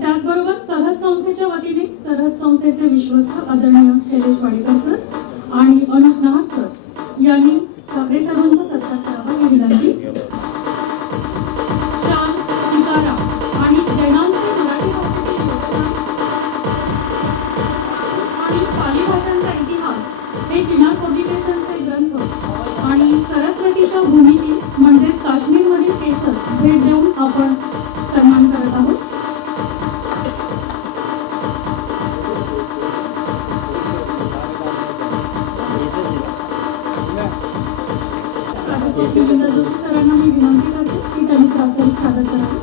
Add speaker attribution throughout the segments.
Speaker 1: त्याचबरोबर सरहद संस्थेच्या वतीने सरहद संस्थेचे विश्वस्त आदरणीय शैलेश वाडेकर सर आणि अनुज नहार सर यांनी ठाकरे साहेबांचा सत्कार करावा ही विनंती. आणि इतिहास हे ग्रंथ आणि सरस्वतीच्या भूमीतील म्हणजेच काश्मीरमधील केसर भेट देऊन आपण सन्मान करतो सरांना मी विनंती करते की त्यांनी प्रास्ताविक सादर करावे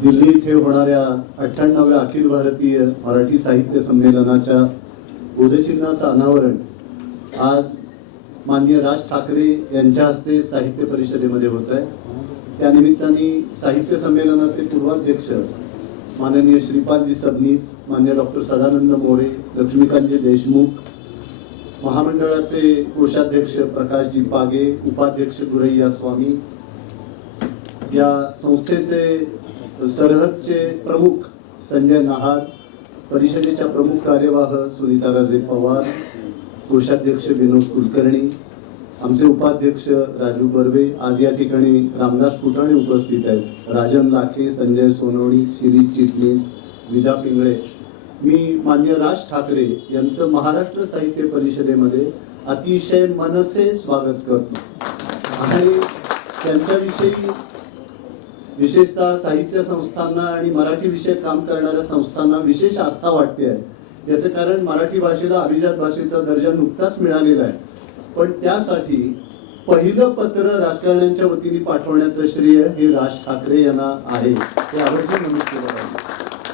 Speaker 2: दिल्ली इथे होणाऱ्या अठ्ठ्याण्णव्या अखिल भारतीय मराठी साहित्य संमेलनाच्या बोधचिन्हाचं अनावरण आज माननीय राज ठाकरे यांच्या हस्ते साहित्य परिषदेमध्ये होत आहे त्यानिमित्ताने साहित्य संमेलनाचे पूर्वाध्यक्ष माननीय श्रीपालजी सबनीस मान्य डॉक्टर सदानंद मोरे लक्ष्मीकांतजी देशमुख महामंडळाचे कोषाध्यक्ष प्रकाशजी पागे उपाध्यक्ष गुरैया स्वामी या संस्थेचे सरहदचे प्रमुख संजय नहार परिषदेच्या प्रमुख कार्यवाह सुनीताराजे पवार कोषाध्यक्ष विनोद कुलकर्णी आमचे उपाध्यक्ष राजू बर्वे आज या ठिकाणी रामदास फुटाणे उपस्थित आहेत. राजन लाखे संजय सोनवणी शिरीष चिटणीस विदा पिंगळे. मी मान्य राज ठाकरे यांचं महाराष्ट्र साहित्य परिषदेमध्ये अतिशय मनसे स्वागत करतो. आणि त्यांच्याविषयी विशेषतः साहित्य संस्थांना आणि मराठी विषयक काम करणाऱ्या संस्थांना विशेष आस्था वाटते आहे. याचं कारण मराठी भाषेला अभिजात भाषेचा दर्जा नुकताच मिळालेला आहे. पण त्यासाठी पहिलं पत्र राजकारण्यांच्या वतीने पाठवण्याचं श्रेय हे राज ठाकरे यांना आहे. हे आवर्जून नमूद केलं पाहिजे.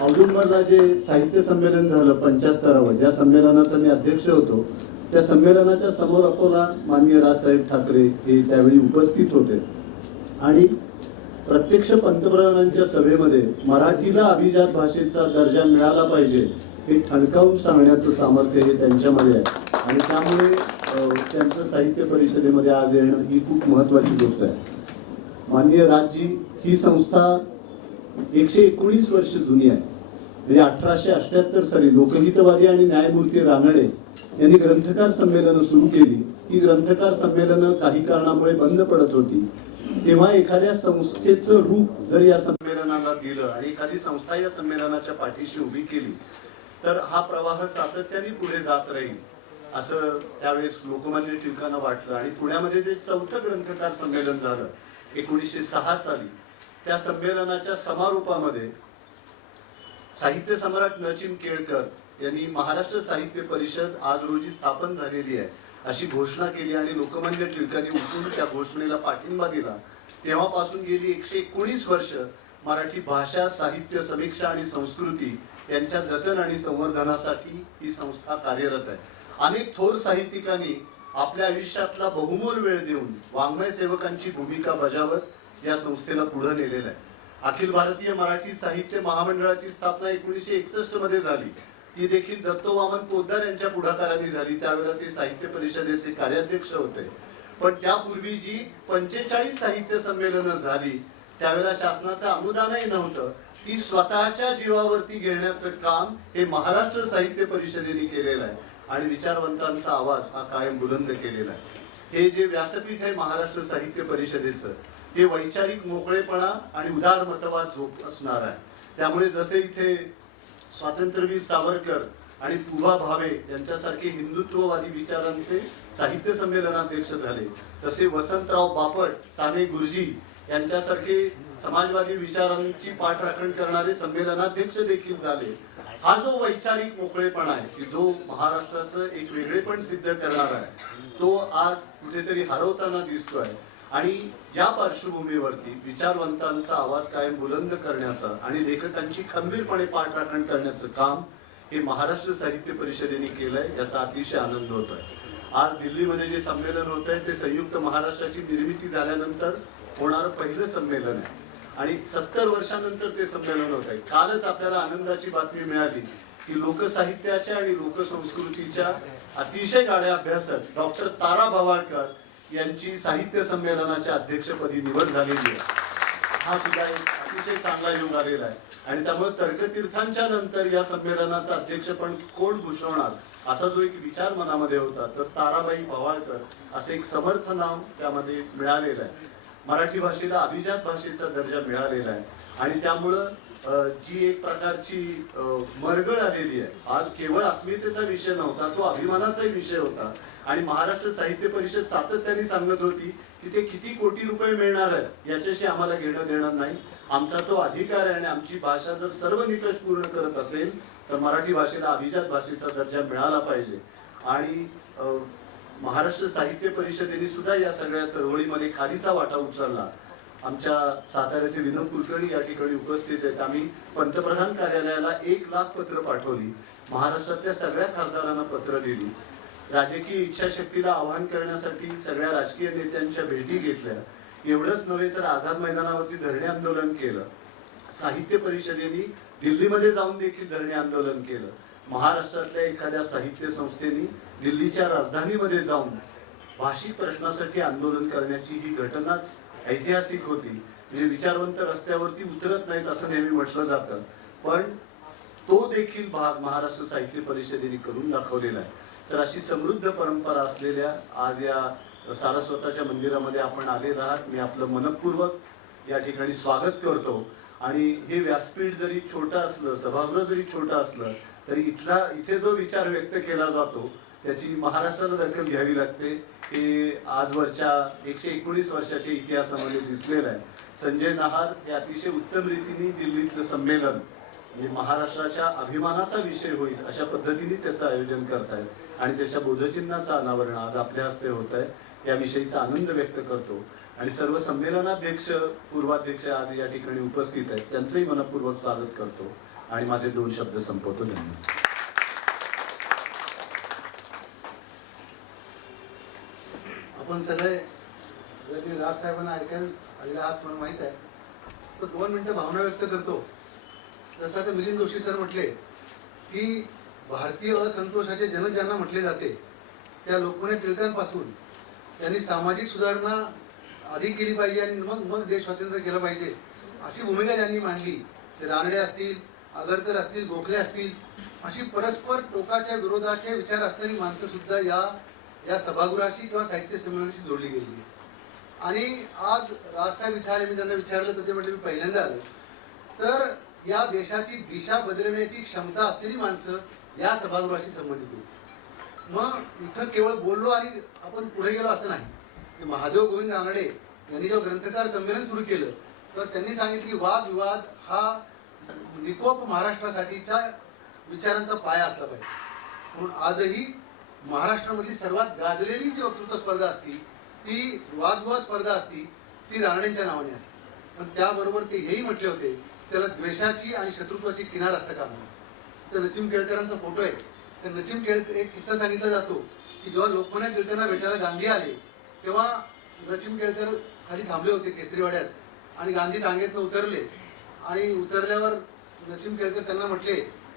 Speaker 2: औदुंबरला जे साहित्य संमेलन झालं पंच्याहत्तरावं ज्या संमेलनाचा मी अध्यक्ष होतो त्या संमेलनाच्या समोर अकोला माननीय राजसाहेब ठाकरे हे त्यावेळी उपस्थित होते. आणि प्रत्यक्ष पंतप्रधानांच्या सभेमध्ये मराठीला अभिजात भाषेचा दर्जा मिळाला पाहिजे हे ठणकावून सांगण्याचं सामर्थ्य हे त्यांच्यामध्ये आहे. आणि त्यामुळे त्यांचं साहित्य परिषदेमध्ये आज येणं ही खूप महत्वाची गोष्ट आहे. माननीय राजजी ही संस्था एकशे एकोणीस वर्ष जुनी आहे. म्हणजे अठराशे अठ्याहत्तर साली लोकहितवादी आणि न्यायमूर्ती रानडे यांनी ग्रंथकार संमेलनं सुरू केली. ही ग्रंथकार संमेलनं काही कारणामुळे बंद पडत होती. तेव्हा एखाद्या संस्थेचं रूप जर या संमेलनाला दिलं आणि एखादी संस्था या संमेलनाच्या पाठीशी उभी केली तर हा प्रवाह सातत्याने पुढे जात राहील. असं त्यावेळेस लोकमान्य टिळकांना वाटलं. आणि पुण्यामध्ये जे चौथं ग्रंथकार संमेलन झालं एकोणीसशे सहा साली त्या संमेलनाच्या समारोपामध्ये साहित्य सम्राट नचिन केळकर यांनी महाराष्ट्र साहित्य परिषद आज रोजी स्थापन झालेली आहे अशी घोषणा केली आणि लोकमान्य टिळकांनी उठून त्या घोषणेला पाठिंबा दिला. तेव्हापासून गेली एकशे एकोणीस वर्ष मराठी भाषा साहित्य समीक्षा आणि संस्कृती यांच्या जतन आणि संवर्धनासाठी ही संस्था कार्यरत आहे. अनेक थोर साहित्यिकांनी आपल्या आयुष्यातला बहुमोल वेळ देऊन वाङ्मय सेवकांची भूमिका बजावत या संस्थेला पुढे नेलेलं आहे. अखिल भारतीय मराठी साहित्य महामंडळाची स्थापना एकोणीसशे एकसष्टमध्ये झाली. ती देखील दत्तो वामन पोद्दार यांच्या पुढाकाराने झाली. त्यावेळेला ते साहित्य परिषदेचे कार्याध्यक्ष होते. पण त्यापूर्वी जी पंचेचाळीस साहित्य संमेलनं झाली त्यावेळेला शासनाचं अनुदानही नव्हतं. ती स्वतःच्या जीवावरती घेण्याचं काम हे महाराष्ट्र साहित्य परिषदेने केलेलं आहे. आणि विचारवंतांचा आवाज हा कायम बुलंद केलेला आहे. हे जे व्यासपीठ आहे महाराष्ट्र साहित्य परिषदेचं ते वैचारिक मोकळेपणा आणि उदार मतवाद झोप असणार आहे. त्यामुळे जसे इथे स्वातंत्र्यवीर सावरकर आणि पुभा भावे यांच्यासारखे हिंदुत्ववादी विचारांचे साहित्य संमेलनाध्यक्ष झाले तसे वसंतराव बापट साने गुरुजी यांच्यासारखे समाजवादी विचारांची पाठराखण करणारे संमेलनाध्यक्ष देखील झाले. हा जो वैचारिक मोकळेपण आहे की जो महाराष्ट्राचं एक वेगळेपण सिद्ध करणार आहे तो आज कुठेतरी हरवताना दिसतोय. आणि या पार्श्वभूमीवरती विचारवंतांचा आवाज कायम बुलंद करण्याचा आणि लेखकांची खंबीरपणे पाठराखण करण्याचं काम हे महाराष्ट्र साहित्य परिषदेने केलंय याचा अतिशय आनंद होतोय. आज दिल्लीमध्ये जे संमेलन होत आहे ते संयुक्त महाराष्ट्राची निर्मिती झाल्यानंतर होणारं पहिलं संमेलन आहे. आणि सत्तर वर्षानंतर ते संमेलन होत आहे. कालच आपल्याला आनंदाची बातमी मिळाली की लोकसाहित्याच्या आणि लोकसंस्कृतीच्या अतिशय गाड्या अभ्यासक डॉक्टर तारा भवाळकर यांची साहित्य संमेलनाच्या अध्यक्षपदी निवड झालेली आहे. हा सुद्धा एक अतिशय चांगला योग आलेला आहे. आणि त्यामुळे तर्कतीर्थांच्या नंतर या संमेलनाचं अध्यक्षपण कोण भूषवणार असा जो एक विचार मनामध्ये होता तर ताराबाई पवाळकर असं एक समर्थ नाव त्यामध्ये मिळालेलं आहे. मराठी भाषेला अभिजात भाषेचा दर्जा मिळालेला आहे. आणि त्यामुळं जी एक प्रकारची मरगळ आलेली आहे. हा केवळ अस्मितेचा विषय नव्हता तो अभिमानाचाही विषय होता. आणि महाराष्ट्र साहित्य परिषद सातत्याने सांगत होती की ते किती कोटी रुपये मिळणार आहे याच्याशी आम्हाला घेणं देणं नाही. आमचा तो अधिकार आहे आणि आमची भाषा जर सर्व निकष पूर्ण करत असेल तर मराठी भाषेला अभिजात भाषेचा दर्जा मिळाला पाहिजे. आणि महाराष्ट्र साहित्य परिषदेने सुद्धा या सगळ्या चळवळीमध्ये खालीचा वाटा उचलला. आमच्या साताऱ्याचे विनोद कुलकर्णी या ठिकाणी उपस्थित आहेत. आम्ही पंतप्रधान कार्यालयाला एक लाख पत्र पाठवली. महाराष्ट्रातल्या सगळ्या खासदारांना पत्र दिली. राजकीय इच्छाशक्तीला आव्हान करण्यासाठी सगळ्या राजकीय नेत्यांच्या भेटी घेतल्या. एवढंच नव्हे तर आझाद मैदानावरती धरणे आंदोलन केलं. साहित्य परिषदेने दिल्लीमध्ये जाऊन देखील धरणे आंदोलन केलं. महाराष्ट्रातल्या एखाद्या साहित्य संस्थेने दिल्लीच्या राजधानीमध्ये जाऊन भाषिक प्रश्नासाठी आंदोलन करण्याची ही घटनाच ऐतिहासिक होती. म्हणजे विचारवंत रस्त्यावरती उतरत नाहीत असं नेहमी म्हटलं जातं. पण तो देखील भाग महाराष्ट्र साहित्य परिषदेने करून दाखवलेला आहे. तर अशी समृद्ध परंपरा असलेल्या आज या सारस्वताच्या मंदिरामध्ये आपण आले आहात मी आपलं मनपूर्वक या ठिकाणी स्वागत करतो. आणि हे व्यासपीठ जरी छोटं असलं सभागृह जरी छोटं असलं तरी इथला इथे जो विचार व्यक्त केला जातो त्याची महाराष्ट्राला दखल घ्यावी लागते. हे आजवरच्या एकशे एकोणीस वर्षाच्या इतिहासामध्ये दिसलेलं आहे. संजय नहार हे अतिशय उत्तम रीतीने दिल्लीतलं संमेलन म्हणजे महाराष्ट्राच्या अभिमानाचा विषय होईल अशा पद्धतीने त्याचं आयोजन करतायत. आणि त्याच्या बोधचिन्हाचं अनावरण आज आपल्या हस्ते होत आहे याविषयीचा आनंद व्यक्त करतो. आणि सर्व संमेलनाध्यक्ष पूर्वाध्यक्ष आज या ठिकाणी उपस्थित आहेत. त्यांचंही मनपूर्वक स्वागत करतो. आणि माझे दोन शब्द संपवतो. धन्यवाद.
Speaker 3: आपण सगळे जर मी राजसाहेबांना ऐकायला आलेला आहात म्हणून माहीत आहे तर दोन मिनटं भावना व्यक्त करतो. जसं आता मिलिंद जोशी सर म्हटले की भारतीय असंतोषाचे जनक ज्यांना म्हटले जाते त्या लोकमान्य टिळकांपासून त्यांनी सामाजिक सुधारणा आधी केली पाहिजे आणि मग मग देश स्वातंत्र्य केलं पाहिजे अशी भूमिका ज्यांनी मांडली ते रानडे असतील आगरकर असतील गोखले असतील अशी परस्पर टोकाच्या विरोधाचे विचार असणारी माणसं सुद्धा या या सभागृहाशी किंवा साहित्य संमेलनाशी जोडली गेली आहे. आणि आज राजसाहेब इथे आले मी त्यांना विचारलं तर ते म्हटलं मी पहिल्यांदा आलो तर या देशाची दिशा बदलण्याची क्षमता असलेली माणसं या सभागृहाशी संबंधित होती. मग इथं केवळ बोललो आणि आपण पुढे गेलो असं नाही. महादेव गोविंद रानडे यांनी जेव्हा ग्रंथकार संमेलन सुरू केलं तर त्यांनी सांगितलं की वाद विवाद हा निकोप महाराष्ट्रासाठीच्या विचारांचा पाया असला पाहिजे. म्हणून आजही महाराष्ट्रामधली सर्वात गाजलेली जी वक्तृत्व स्पर्धा असती ती वादविवाद स्पर्धा असती ती राणेंच्या नावाने असते. पण त्याबरोबर ते हेही म्हटले होते त्याला द्वेषाची आणि शत्रुत्वाची किनार असतं का म्हणून? तर नचिम केळकरांचा फोटो आहे. तर नचिम केळकर एक किस्सा सांगितला जातो की जेव्हा लोकमान्य टिळकांना भेटायला गांधी आले तेव्हा नचिम केळकर खाली थांबले होते केसरीवाड्यात आणि गांधी टांगेतनं उतरले. आणि उतरल्यावर नचिम केळकर त्यांना म्हटले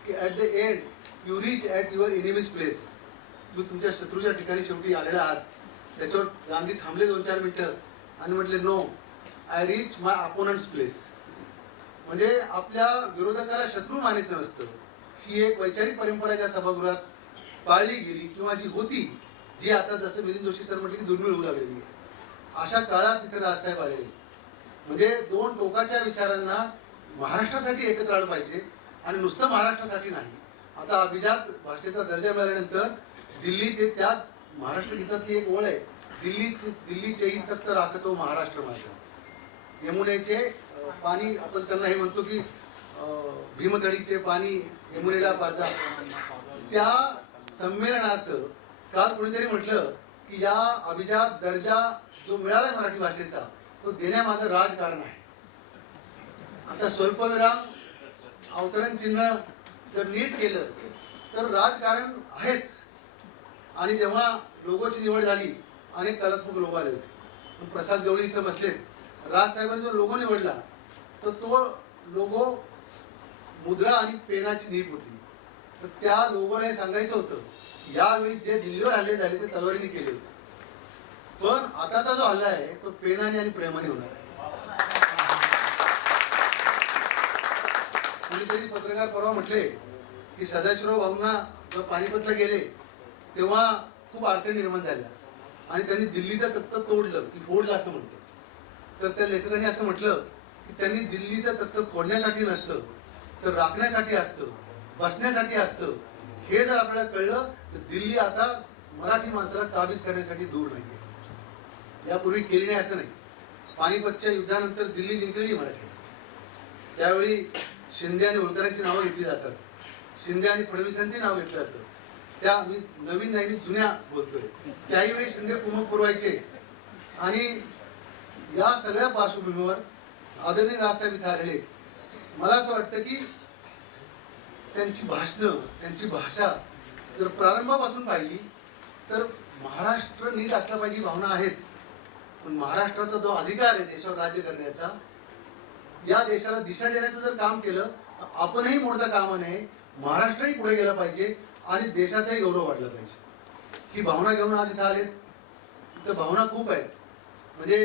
Speaker 3: की at the end you reach at your enemies place तुम्ही तुमच्या शत्रूच्या ठिकाणी शेवटी आलेला आहात त्याच्यावर गांधी थांबले दोन चार मिनटं आणि म्हटले no I reach my opponents place म्हणजे आपल्या विरोधकाला शत्रू मानायचं नसतं. ही एक वैचारिक परंपरा ज्या सभागृहात पाळली गेली किंवा जी होती जी आता जसं मिलिंद जोशी सर म्हटले की दुर्मिळ होऊ लागलेली आहे. अशा काळात तिथे राजसाहेब आलेले म्हणजे दोन टोकाच्या विचारांना महाराष्ट्रासाठी एकत्र आलं पाहिजे आणि नुसतं महाराष्ट्रासाठी नाही. आता अभिजात भाषेचा दर्जा मिळाल्यानंतर दिल्ली ते त्यात महाराष्ट्र गीतातली एक ओळ आहे. दिल्ली दिल्लीचेही तत्त राखतो महाराष्ट्र माझा यमुनेचे पाणी आपण त्यांना हे म्हणतो की अं, भीमतडीचे पाणी यमुनेला पाजा. त्या संमेलनाचं काल कोणीतरी म्हटलं की या अभिजात दर्जा जो मिळालाय मराठी भाषेचा तो देण्यामागं राजकारण आहे. आता स्वल्पविराम अवतरण चिन्ह जर नीट केलं तर राजकारण आहेच. आणि जेव्हा लोगोची निवड झाली अनेक कलात्मक लोक आले होते. प्रसाद गवळी इथं बसलेत राजसाहेबांनी जो लोगो निवडला तर तो लोगो मुद्रा आणि पेनाची नीप होती. तर त्या लोगोला हे सांगायचं होतं यावेळी जे दिल्लीवर हल्ले झाले ते तलवारीने केले होते. पण आताचा जो हल्ला आहे तो पेनाने आणि प्रेमाने होणार आहे. कुणीतरी पत्रकार परवा म्हटले की सदाशिवराव भाऊंना जेव्हा पानिपतला गेले तेव्हा खूप अडचणी निर्माण झाल्या. आणि त्यांनी दिल्लीचं तख्त तोडलं की फोडलं असं म्हणतो तर त्या लेखकाने असं म्हटलं की त्यांनी दिल्लीचं तख्त फोडण्यासाठी नसतं तर राखण्यासाठी असतं बसण्यासाठी असतं. हे जर आपल्याला कळलं तर दिल्ली आता मराठी माणसाला काबीज करण्यासाठी दूर नाही यापूर्वी केली नाही असं नाही. पानिपतच्या युद्धानंतर दिल्ली जिंकली मराठी. त्यावेळी शिंदे आणि होळकरांची नावं घेतली जातात. शिंदे आणि फडणवीसांची नाव घेतलं जातं त्या मी नवीन नाही मी जुन्या बोलतोय. त्याही वेळी शिंदे कुमक पुरवायचे. आणि या सगळ्या पार्श्वभूमीवर आदरणीय राजसाहेब इथे आलेले मला असं वाटतं की त्यांची भाषणं त्यांची भाषा जर प्रारंभापासून पाहिली तर महाराष्ट्र नीट असला पाहिजे भावना आहेच. पण महाराष्ट्राचा जो अधिकार आहे देशावर राज्य करण्याचा या देशाला दिशा देण्याचं जर काम केलं तर आपणही मोडता कामा नये महाराष्ट्रही पुढे गेला पाहिजे. आणि देशाचाही गौरव वाढला पाहिजे. ही भावना घेऊन आज इथं आलेत. तर भावना खूप आहेत. म्हणजे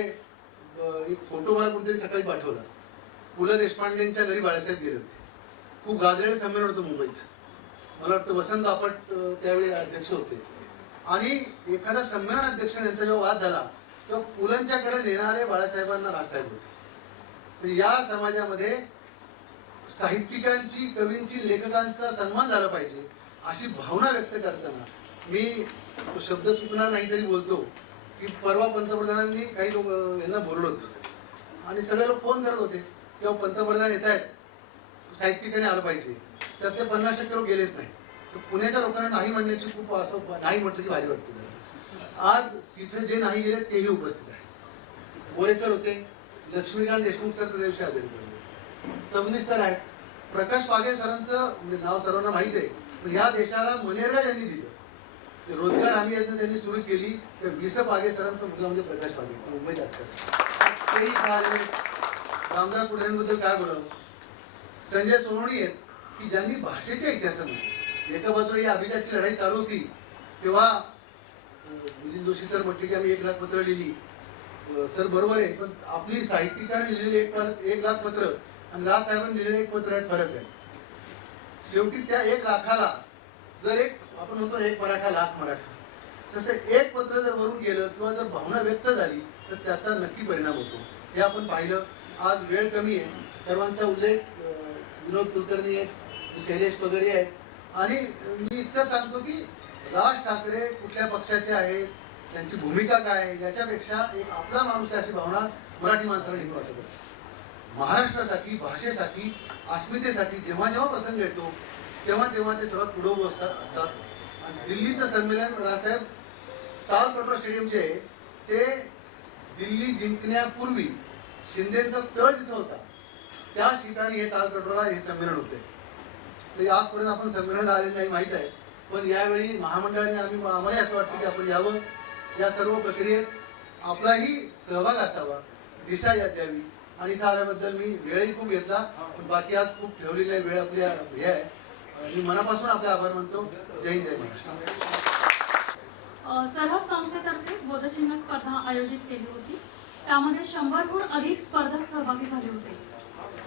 Speaker 3: एक फोटो मला कुठेतरी सकाळी पाठवला. पु ल देशपांडेंच्या घरी बाळासाहेब गेले होते. खूप गाजलेलं संमेलन होतं मुंबईचं. मला वाटतं वसंत बापट त्यावेळी अध्यक्ष होते. आणि एखादा संमेलन अध्यक्ष यांचा जेव्हा वाद झाला तेव्हा पुलंच्याकडे नेणारे बाळासाहेबांना राजसाहेब होते. तर या समाजामध्ये साहित्यिकांची कवींची लेखकांचा सन्मान झाला पाहिजे. अशी भावना व्यक्त करताना मी तो शब्द चुकणार नाही तरी बोलतो की परवा पंतप्रधानांनी काही लोक यांना बोललो होतं. आणि सगळे लोक फोन करत होते किंवा पंतप्रधान येत आहेत. साहित्यिकाने आलं पाहिजे. तर ते पन्नास टक्के लोक गेलेच नाही. तर पुण्याच्या लोकांना नाही म्हणण्याची खूप असं नाही म्हटलं की भारी वाटतं आज तिथे जे नाही गेले तेही उपस्थित आहे मोरे सर होते लक्ष्मीकांत देशमुख सर त्या दिवशी आजारी पडले सबनीस सर आहेत. प्रकाश पागे सरांचं म्हणजे नाव सर्वांना माहीत आहे. पण या देशाला मनेरगा ज्यांनी दिलं. ते रोजगार हमी योजना त्यांनी सुरू केली. तर विस पागे सरांचा मुलगा म्हणजे प्रकाश पागे मुंबईत असतात तेही इथं रामदास पुढ्यांबद्दल काय बोलावं? संजय सोनवणी आहेत की ज्यांनी भाषेच्या इतिहासामध्ये एका बाजूला ही अभिजातची लढाई चालू होती. तेव्हा मिलिंद जोशी सर म्हटले की आम्ही एक लाख पत्र लिहिली. सर बरोबर आहे पण आपली साहित्यिकाने लिहिलेली एक एक लाख पत्र आणि राजसाहेबांनी लिहिलेले एक पत्र आहेत फरक आहे. शेवटी त्या एक लाखाला जर एक आपण म्हणतो एक मराठा लाख मराठा. तसं एक पत्र जर वरून गेलं किंवा जर भावना व्यक्त झाली तर त्याचा नक्की परिणाम होतो. हे आपण पाहिलं. आज वेळ कमी आहे. सर्वांचा उल्लेख विनोद कुलकर्णी आहेत शैलेश पगरी आहेत. आणि मी इतकं सांगतो की राज ठाकरे कुठल्या पक्षाचे आहेत त्यांची भूमिका काय आहे याच्यापेक्षा एक आपला माणूस आहे अशी भावना मराठी माणसाला नेहमी वाटत असते. महाराष्ट्रासाठी भाषेसाठी अस्मितेसाठी जेव्हा जेव्हा प्रसंग येतो तेव्हा तेव्हा ते सर्वात पुढे उभं असतात असतात. आणि दिल्लीचं संमेलन रावसाहेब ताल कटोरा स्टेडियमचे आहे, ते दिल्ली जिंकण्यापूर्वी शिंदेचा तळ जिथं होता त्याच ठिकाणी हे ताल कटोरा हे संमेलन होते. ते आजपर्यंत आपण संमेलनाला आलेलं नाही माहीत आहे. पण यावेळी महामंडळाने आम्ही आम्हाला असं वाटतं की आपण यावं. या सर्व प्रक्रियेत आपलाही सहभाग असावा दिशा या द्यावी. आणि इथं आल्याबद्दल मी वेळही खूप घेतला. पण बाकी आज खूप ठेवलेली आहे वेळ आपल्या हे आहे. मी मनापासून आपले आभार मानतो. जय जय महाराष्ट्र.
Speaker 1: सरहद संस्थेतर्फे बोधचिन्ह स्पर्धा आयोजित केली होती. त्यामध्ये शंभरहून अधिक स्पर्धक सहभागी झाले होते.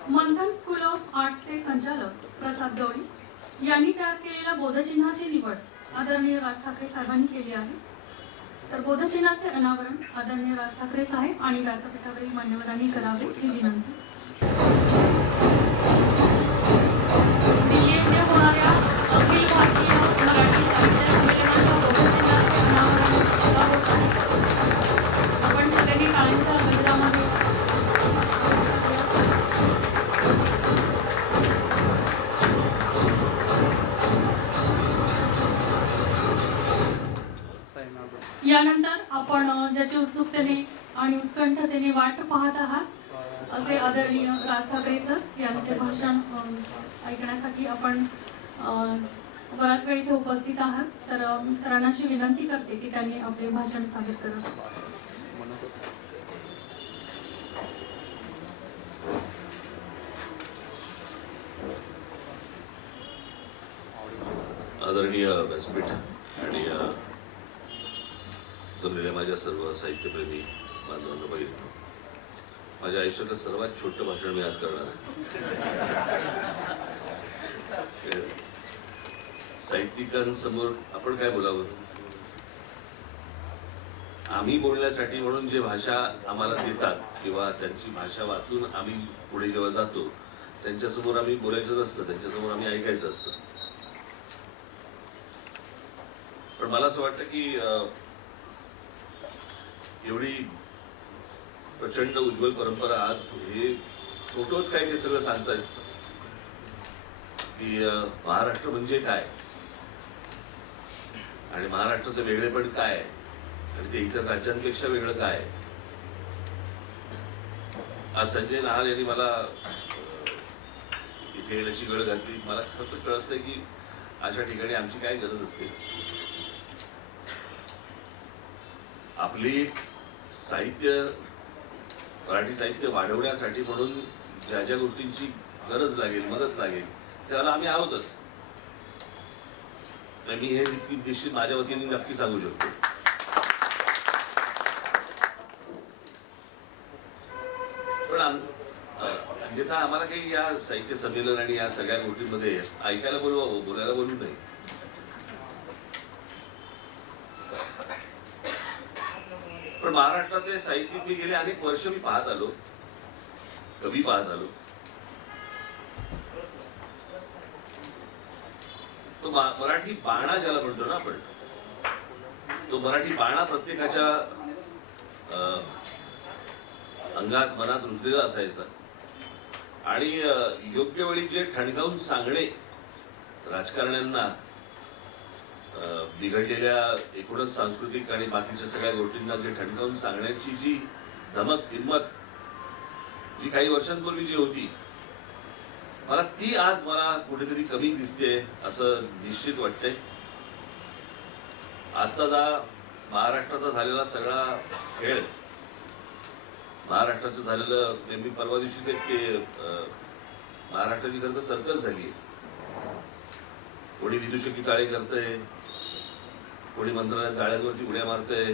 Speaker 1: मंथन स्कूल ऑफ आर्ट्सचे संचालक प्रसाद गवळी यांनी तयार केलेल्या बोधचिन्हाची निवड आदरणीय राज ठाकरे साहेबांनी केली आहे. तर बोधचिन्हाचे अनावरण आदरणीय राज ठाकरे साहेब आणि व्यासपीठावरील मान्यवरांनी करावे ही विनंती. त्यांना अशी विनंती करते की त्यांनी आपले भाषण सादर करत
Speaker 4: आदरणीय व्यासपीठ आणि जमलेल्या माझ्या सर्व साहित्यप्रेमी बांधवांना बहीण माझ्या आयुष्यातलं सर्वात छोटं भाषण मी आज करणार आहे. साहित्यिकांसमोर आपण काय बोलावं? आम्ही बोलण्यासाठी म्हणून जे भाषा आम्हाला देतात किंवा त्यांची भाषा वाचून आम्ही पुढे जेव्हा जातो त्यांच्यासमोर आम्ही बोलायचं नसतं त्यांच्यासमोर आम्ही ऐकायचं असतं. पण मला असं वाटतं की एवढी प्रचंड उज्ज्वल परंपरा आज हे फोटोच काय ते सगळं सांगतायत. की महाराष्ट्र म्हणजे काय? आणि महाराष्ट्राचं वेगळेपण काय आहे? आणि ते इतर राज्यांपेक्षा वेगळं काय आज संजय नहाल यांनी मला इथे येण्याची गळ घातली. मला खरं तर कळत नाही की अशा ठिकाणी आमची काय गरज असते. आपली साहित्य मराठी साहित्य वाढवण्यासाठी म्हणून ज्या ज्या गोष्टींची गरज लागेल मदत लागेल त्याला आम्ही आहोतच. तर मी हे निश्चित माझ्या वतीने नक्की सांगू शकतो. पण अन्यथा आम्हाला काही या साहित्य संमेलन आणि या सगळ्या गोष्टींमध्ये ऐकायला बोलवावं हो, बोलायला बोलू नाही पण महाराष्ट्रातले साहित्यिक मी गेले अनेक वर्ष मी पाहत आलो कवी पाहत आलो. मराठी बाणा ज्याला म्हणतो ना आपण तो मराठी बाणा प्रत्येकाच्या अं, अंगात मनात रुजलेला असायचा. आणि योग्य वेळी जे ठणकावून सांगणे राजकारण्यांना बिघडलेल्या एकूणच सांस्कृतिक आणि बाकीच्या सगळ्या गोष्टींना जे ठणकावून सांगण्याची जी धमक हिंमत जी काही वर्षांपूर्वी जी होती मला ती आज मला कुठेतरी कमी दिसते असं निश्चित वाटतंय. आजचा जा महाराष्ट्राचा झालेला सगळा खेळ महाराष्ट्राचं झालेलं नेहमी परवा दिवशीच एक ते महाराष्ट्राची खरं तर सर्कस झाली कोणी विदुषकी चाळे करतंय कोणी मंत्रालयात जाळ्यांवरती उड्या मारतंय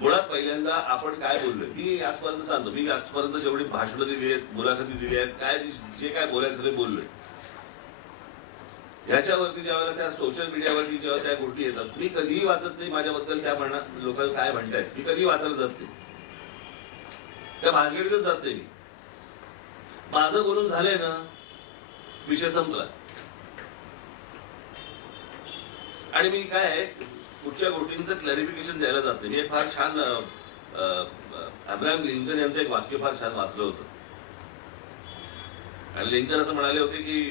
Speaker 4: मुळात पहिल्यांदा आपण काय बोललो मी आजपर्यंत सांगतो मी आजपर्यंत जेवढी भाषणं दिली आहेत मुलाखती दिली आहेत काय जे काय बोलायचं ते बोललोय. ह्याच्यावरती ज्या वेळेला त्या सोशल मीडियावरती जेव्हा त्या गोष्टी येतात मी कधीही वाचत नाही माझ्याबद्दल त्या म्हणा लोक काय म्हणतायत मी कधीही वाचायला जात नाही. त्या भानगडीतच जात नाही मी. माझं बोलून झालंय ना विषय संपला. आणि मी काय आहे, कुठच्या गोष्टींचं क्लॅरिफिकेशन द्यायला जात नाही. मी फार छान अब्राहम लिंकन यांचं एक वाक्य फार छान वाचलं होतं. आणि लिंकन असं म्हणाले होते की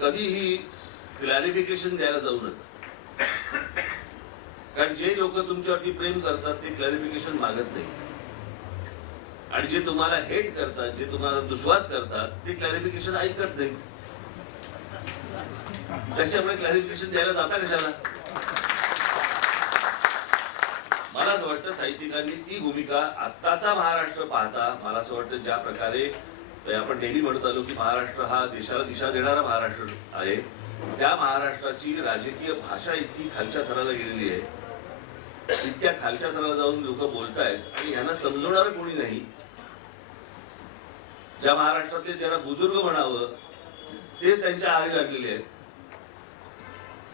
Speaker 4: कधीही क्लॅरिफिकेशन द्यायला जाऊ नका. कारण जे लोक तुमच्यावरती प्रेम करतात ते क्लॅरिफिकेशन मागत नाही आणि जे तुम्हाला हेट करतात जे तुम्हाला दुस्वास करतात ते क्लॅरिफिकेशन ऐकत नाहीत. त्याच्यामुळे क्लॅरिफिकेशन द्यायला जाता कशाला? मला असं वाटतं साहित्यिकांनी ती भूमिका आत्ताचा महाराष्ट्र पाहता मला असं वाटतं ज्या प्रकारे आपण नेहमी म्हणत आलो की महाराष्ट्र हा देशाला दिशा देणारा महाराष्ट्र आहे त्या महाराष्ट्राची राजकीय भाषा इतकी खालच्या थराला गेलेली आहे. इतक्या खालच्या थराला जाऊन लोक बोलतायत आणि यांना समजवणार कोणी नाही. ज्या महाराष्ट्रातले ज्यांना बुजुर्ग म्हणावं तेच त्यांच्या आहारी लागलेले आहेत.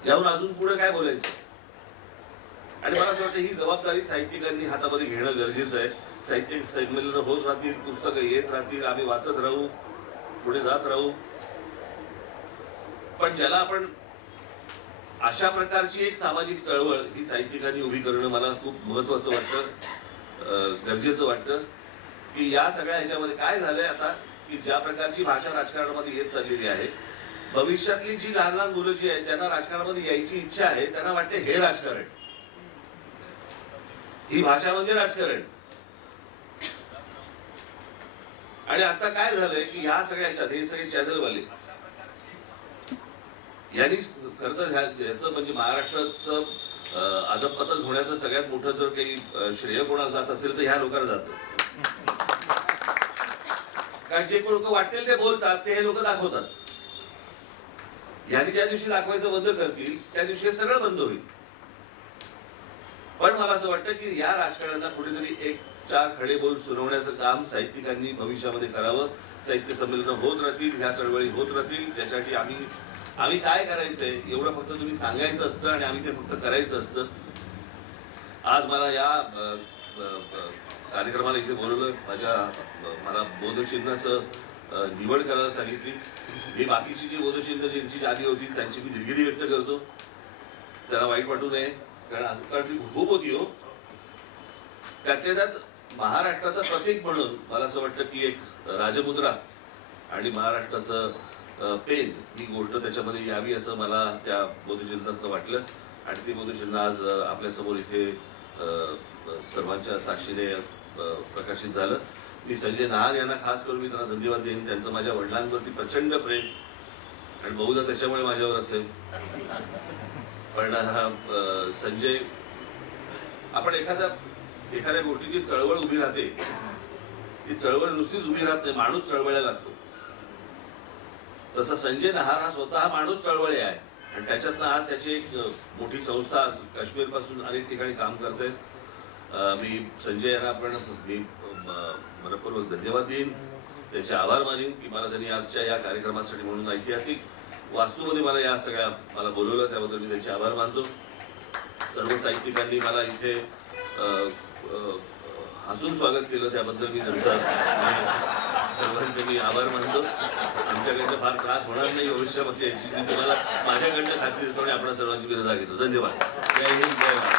Speaker 4: याहून अजून पुढे काय बोलायचं? आणि मला असं वाटतं ही जबाबदारी साहित्यिकांनी हातामध्ये घेणं गरजेचं आहे. साहित्य संमेलन होत राहतील पुस्तकं येत राहतील आम्ही वाचत राहू पुढे जात राहू. पण ज्याला आपण अशा प्रकारची एक सामाजिक चळवळ ही साहित्यिकांनी उभी करणं मला खूप महत्वाचं वाटतं गरजेचं वाटतं. की या सगळ्या ह्याच्यामध्ये काय झालंय आता की ज्या प्रकारची भाषा राजकारणामध्ये येत चाललेली आहे भविष्यातली जी लहान लहान मुलं जी आहेत ज्यांना राजकारणामध्ये यायची इच्छा आहे त्यांना वाटते हे राजकारण. ही भाषा म्हणजे राजकारण. आणि आता काय झालंय की ह्या सगळ्याच्या हे सगळे चॅनलवाले यांनी खर तर ह्याचं म्हणजे महाराष्ट्राचं अं, होण्याचं सगळ्यात मोठं जर काही श्रेय कोणाला जात असेल तर ह्या लोकांना जातं. कारण जे लोक वाटेल ते बोलतात ते हे लोक दाखवतात. यांनी ज्या दिवशी दाखवायचं बंद करतील त्या दिवशी हे सगळं बंद होईल. पण मला असं वाटतं की या राजकारणाला कुठेतरी एक चार खडे बोल सुरवण्याचं काम साहित्यिकांनी भविष्यामध्ये करावं. साहित्य संमेलन होत राहतील ह्या चळवळी होत राहतील. ज्यासाठी आम्ही आम्ही काय करायचंय? एवढं फक्त तुम्ही सांगायचं असतं आणि आम्ही ते फक्त करायचं असतं. आज मला या कार्यक्रमाला इथे बोलवलं माझ्या मला बोधचिन्हाचं निवड करायला सांगितली. मी बाकीची जी बोधचिन्ह ज्यांची जादी होती त्यांची मी दिलगिरी व्यक्त करतो. त्याला वाईट वाटू नये. कारण आजकाल खूप होती हो. त्यातल्या त्यात महाराष्ट्राचं प्रतीक म्हणून मला असं वाटतं की एक राजमुद्रा आणि महाराष्ट्राचं पेन ही गोष्ट त्याच्यामध्ये यावी असं मला त्या बोधचिन्हातनं वाटलं. आणि ती बोधचिन्ह आज आपल्यासमोर इथे सर्वांच्या साक्षीने प्रकाशित झालं. मी संजय नहार यांना खास करून मी त्यांना धन्यवाद देईन. त्यांचं माझ्या वडिलांवरती प्रचंड प्रेम. आणि बहुधा त्याच्यामुळे माझ्यावर असेल. पण हा संजय आपण एखाद्या एखाद्या गोष्टीची चळवळ उभी राहते. ती चळवळ नुसतीच उभी राहत नाही माणूस चळवळ्या लागतो. तसा संजय नहार हा स्वतः माणूस चळवळी आहे. आणि त्याच्यातनं आज त्याची एक मोठी संस्था आज काश्मीरपासून अनेक ठिकाणी काम करते. मी संजय यांना पण मी मनपूर्वक धन्यवाद देईन. त्याचे आभार मानेन की मला त्यांनी आजच्या या कार्यक्रमासाठी म्हणून ऐतिहासिक वास्तूमध्ये मला या सगळ्या मला बोलवलं त्याबद्दल मी त्यांचे आभार मानतो. सर्व साहित्यिकांनी मला इथे हसून स्वागत केलं त्याबद्दल मी त्यांचा सर्वांचे मी आभार मानतो. आमच्याकडनं फार त्रास होणार नाही भविष्यामध्ये याची मी तुम्हाला माझ्याकडनं खात्री देतो आणि आपल्या सर्वांची मी रजा घेतो. धन्यवाद. जय हिंद जय